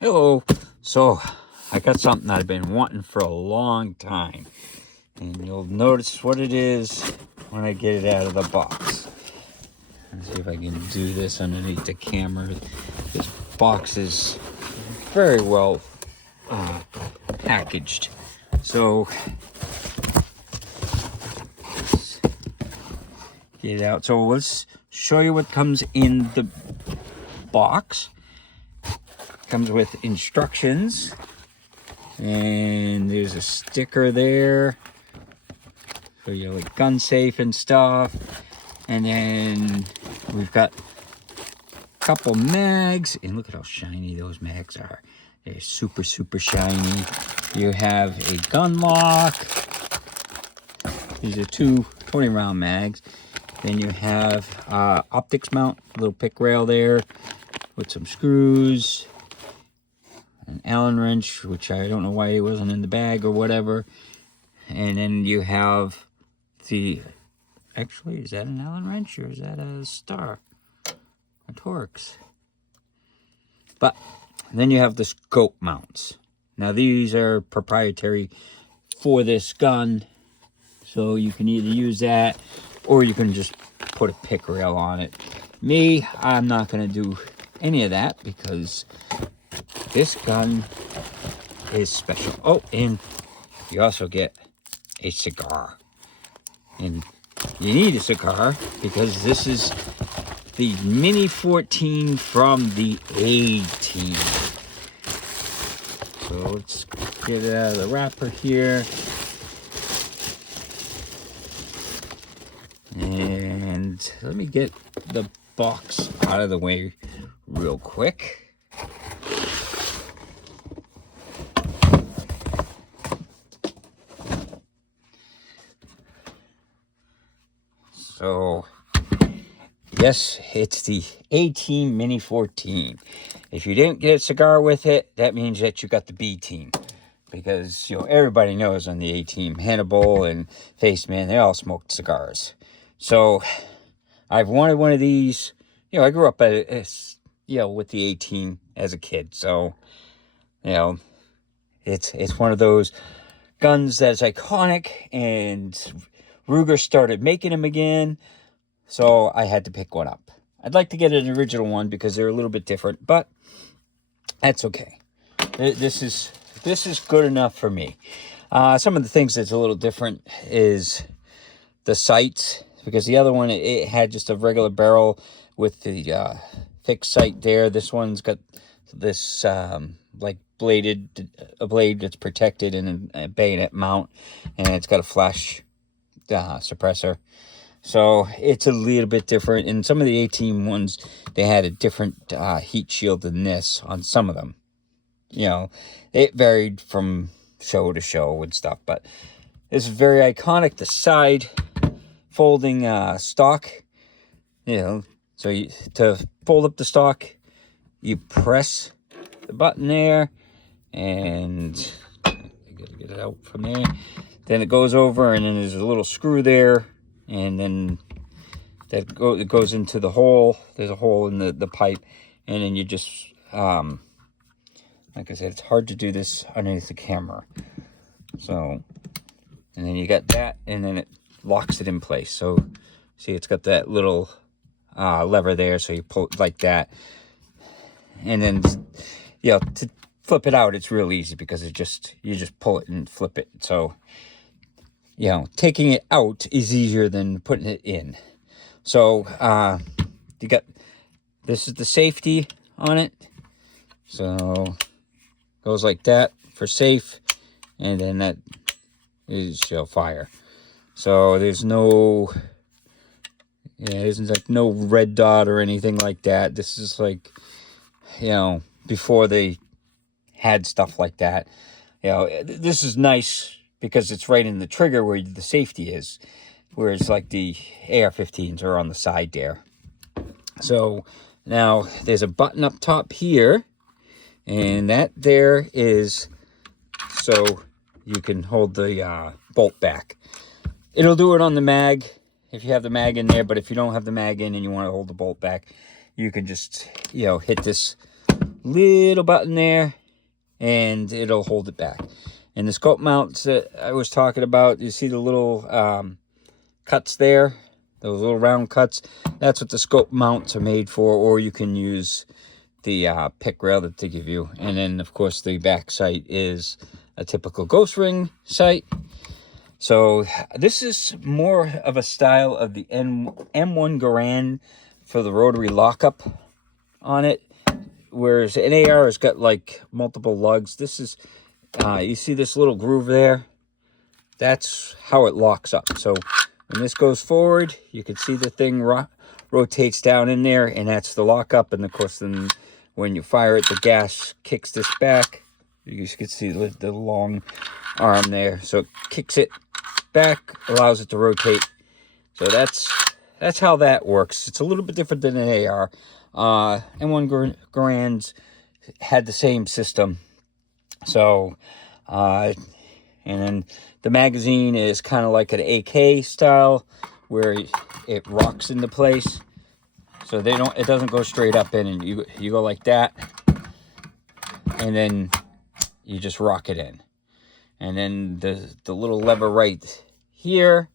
Hello. So I got something I've been wanting for a long time, and you'll notice what it is when I get it out of the box. Let's see if I can do this underneath the camera. This box is very well packaged. So let's get it out. So let's show you what comes in the box. Comes with instructions, and there's a sticker there for your like gun safe and stuff. And then we've got a couple mags, and look at how shiny those mags are. They're super shiny. You have a gun lock. These are two 20-round mags. Then you have optics mount, a little pick rail there with some screws, an Allen wrench, which I don't know why it wasn't in the bag or whatever. And then you have the, actually, is that an Allen wrench or is that a star? A Torx. But then you have the scope mounts. Now these are proprietary for this gun, so you can either use that or you can just put a pick rail on it. Me, I'm not going to do any of that because this gun is special. Oh, and you also get a cigar. And you need a cigar because this is the Mini-14 from the A-Team. So let's get it out of the wrapper here. And let me get the box out of the way real quick. So, yes, it's the A-Team Mini-14. If you didn't get a cigar with it, that means that you got the B-Team. Because, everybody knows on the A-Team, Hannibal and Faceman, they all smoked cigars. So, I've wanted one of these. I grew up with the A-Team as a kid. So, it's one of those guns that's iconic, and Ruger started making them again, so I had to pick one up. I'd like to get an original one because they're a little bit different, but that's okay. This is good enough for me. Some of the things that's a little different is the sights, because the other one, it had just a regular barrel with the fixed sight there. This one's got this like a blade that's protected in a bayonet mount, and it's got a flash suppressor. So it's a little bit different. And some of the A-Team ones, they had a different heat shield than this on some of them. It varied from show to show and stuff, but this is very iconic. The side folding stock, so to fold up the stock, you press the button there, and I gotta get it out from there. Then it goes over, and then there's a little screw there, and then it goes into the hole. There's a hole in the pipe, and then you just, like I said, it's hard to do this underneath the camera. So, and then you got that, and then it locks it in place. So, see, it's got that little lever there, so you pull it like that. And then, to flip it out, it's real easy because you just pull it and flip it. So, taking it out is easier than putting it in. So, this is the safety on it. So, goes like that for safe, and then that is fire. So, there's no, there's like no red dot or anything like that. This is like, before they had stuff like that. This is nice because it's right in the trigger where the safety is, whereas like the AR-15s are on the side there. So now there's a button up top here, and that there is so you can hold the bolt back. It'll do it on the mag if you have the mag in there, but if you don't have the mag in and you want to hold the bolt back, you can just hit this little button there, and it'll hold it back. And the scope mounts that I was talking about, you see the little cuts there, those little round cuts? That's what the scope mounts are made for, or you can use the pick rail that they give you. And then, of course, the back sight is a typical ghost ring sight. So this is more of a style of the M1 Garand for the rotary lockup on it, whereas an AR has got like multiple lugs. This is, you see this little groove there? That's how it locks up. So when this goes forward, you can see the thing rotates down in there, and that's the lockup. And of course, then when you fire it, the gas kicks this back. You can see the long arm there. So it kicks it back, allows it to rotate. So that's how that works. It's a little bit different than an AR. M1 Garands had the same system. So, and then the magazine is kind of like an AK style, where it rocks into place. So it doesn't go straight up in, and you go like that, and then you just rock it in. And then the little lever right here,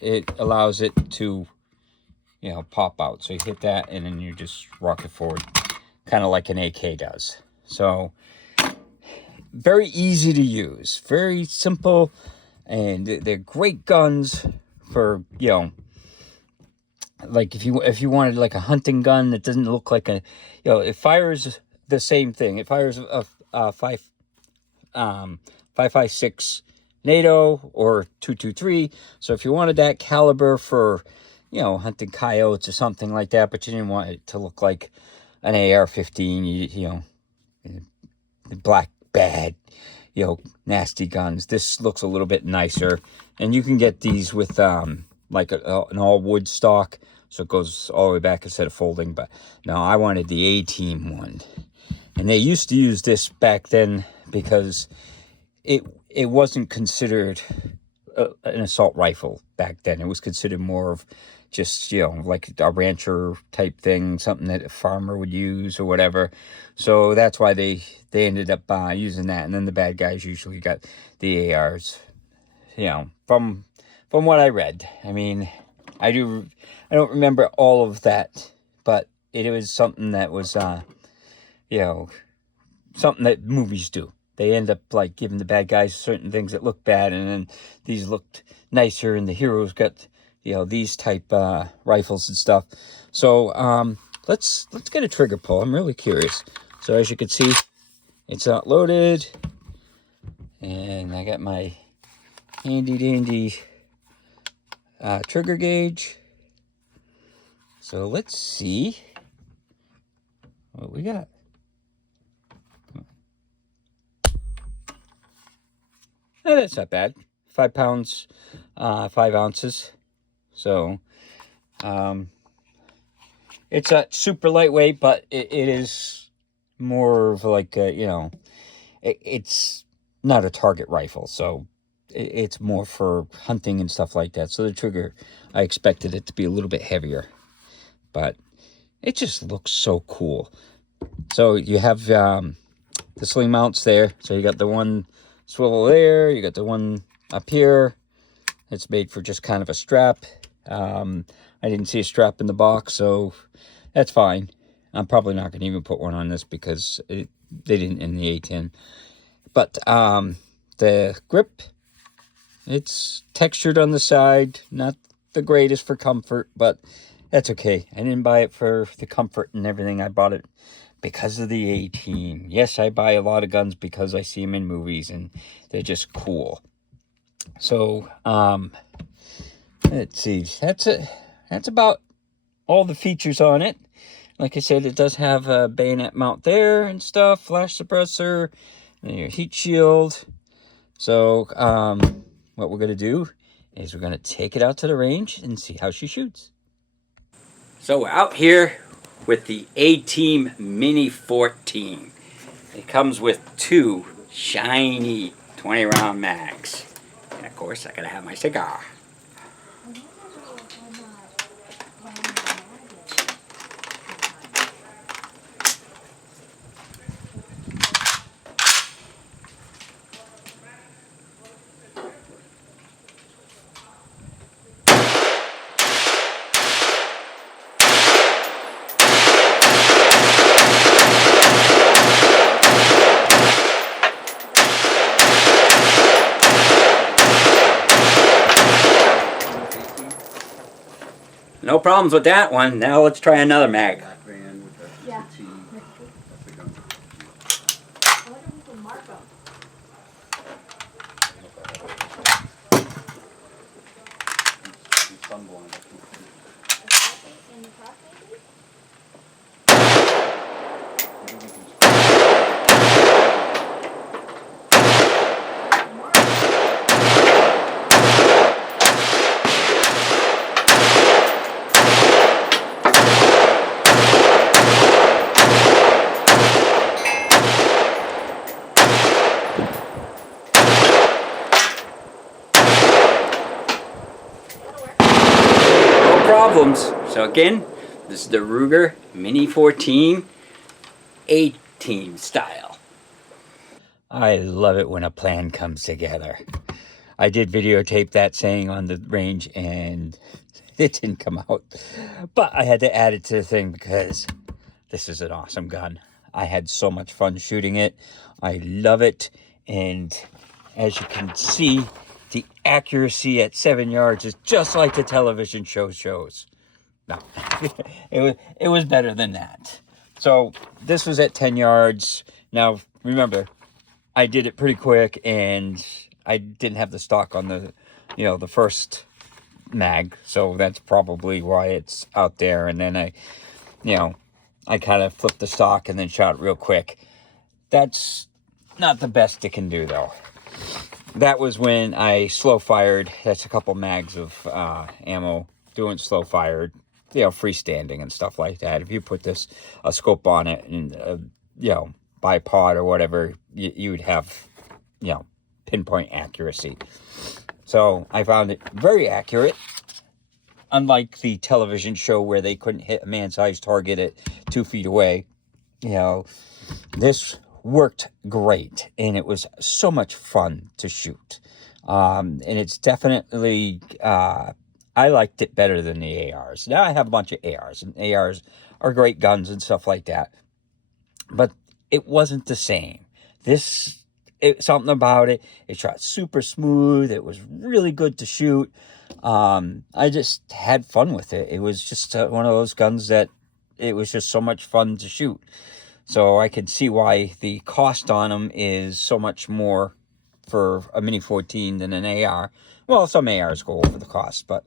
it allows it to, pop out. So you hit that, and then you just rock it forward, kind of like an AK does. So very easy to use, very simple, and they're great guns for, like if you wanted like a hunting gun that doesn't look like a, it fires the same thing. It fires a 5.56 NATO or 223. So if you wanted that caliber for, hunting coyotes or something like that, but you didn't want it to look like an AR-15, the black bad, nasty guns. This looks a little bit nicer, and you can get these with like an all wood stock, so it goes all the way back instead of folding. But no, I wanted the A-Team one, and they used to use this back then because it wasn't considered an assault rifle back then. It was considered more of just, like a rancher type thing, something that a farmer would use or whatever. So that's why they ended up using that. And then the bad guys usually got the ARs, from what I read. I mean, I don't remember all of that, but it was something that was, something that movies do. They end up like giving the bad guys certain things that look bad, and then these looked nicer, and the heroes got, these type rifles and stuff. So let's get a trigger pull. I'm really curious. So as you can see, it's not loaded, and I got my handy dandy trigger gauge. So let's see what we got. Oh, that's not bad. 5 pounds, 5 ounces. So, it's a super lightweight, but it is more of like a, it's not a target rifle. So it's more for hunting and stuff like that. So the trigger, I expected it to be a little bit heavier, but it just looks so cool. So you have the sling mounts there. So you got the one swivel there, you got the one up here. It's made for just kind of a strap. I didn't see a strap in the box, so that's fine. I'm probably not going to even put one on this because they didn't in the A10. But the grip, it's textured on the side, not the greatest for comfort, but that's okay. I didn't buy it for the comfort and everything. I bought it because of the A-Team. Yes, I buy a lot of guns because I see them in movies and they're just cool. So, let's see. That's about all the features on it. Like I said, it does have a bayonet mount there and stuff, flash suppressor, and your heat shield. So, what we're going to do is we're going to take it out to the range and see how she shoots. So we're out here with the A-Team Mini-14. It comes with 2 shiny 20-round mags. And of course, I gotta have my cigar. no problems with that one. Now let's try another mag. Yeah. No problems. So again, this is the Ruger Mini-14 A-Team style. I love it when a plan comes together. I did videotape that saying on the range and it didn't come out. But I had to add it to the thing because this is an awesome gun. I had so much fun shooting it. I love it. And as you can see, the accuracy at 7 yards is just like the television show shows. No, it was better than that. So this was at 10 yards. Now, remember, I did it pretty quick and I didn't have the stock on the, the first mag. So that's probably why it's out there. And then I kind of flipped the stock and then shot it real quick. That's not the best it can do though. That was when I slow fired. That's a couple mags of ammo doing slow fired, freestanding and stuff like that. If you put a scope on it and, bipod or whatever, you would have, pinpoint accuracy. So I found it very accurate. Unlike the television show where they couldn't hit a man-sized target at 2 feet away, this worked great, and it was so much fun to shoot. And it's definitely, I liked it better than the ARs. Now I have a bunch of ARs, and ARs are great guns and stuff like that. But it wasn't the same. Something about it. It shot super smooth. It was really good to shoot. I just had fun with it. It was just one of those guns that it was just so much fun to shoot. So I can see why the cost on them is so much more for a Mini-14 than an AR. Well, some ARs go over the cost, but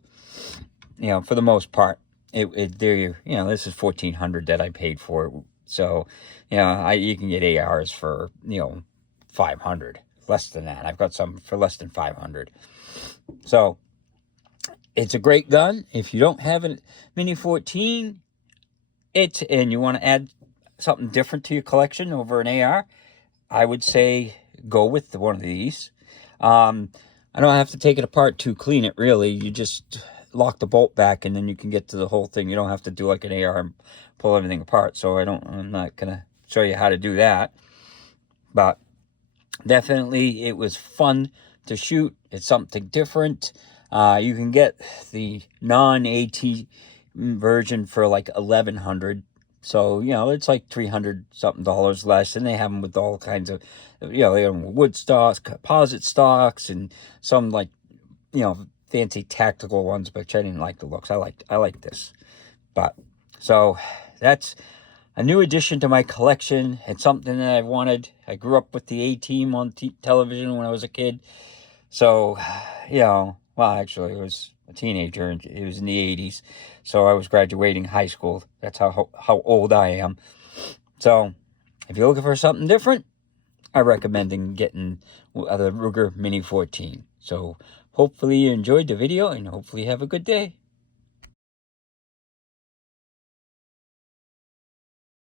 for the most part, this is $1,400 that I paid for it. So, you can get ARs for $500, less than that. I've got some for less than $500. So it's a great gun. If you don't have a Mini-14, and you want to add something different to your collection over an AR, I would say go with one of these. I don't have to take it apart to clean it, really. You just lock the bolt back and then you can get to the whole thing. You don't have to do like an AR and pull everything apart. So I'm not gonna show you how to do that, but definitely it was fun to shoot. It's something different. You can get the non-AT version for like $1,100. So, it's like $300 something less, and they have them with all kinds of, they have them with wood stocks, composite stocks, and some like, fancy tactical ones, but I didn't like the looks. I like this. But so that's a new addition to my collection. It's something that I wanted. I grew up with the A-Team on television when I was a kid. So, well, actually, I was a teenager, and it was in the 80s. So I was graduating high school. That's how old I am. So if you're looking for something different, I recommend getting the Ruger Mini-14. So hopefully you enjoyed the video, and hopefully you have a good day.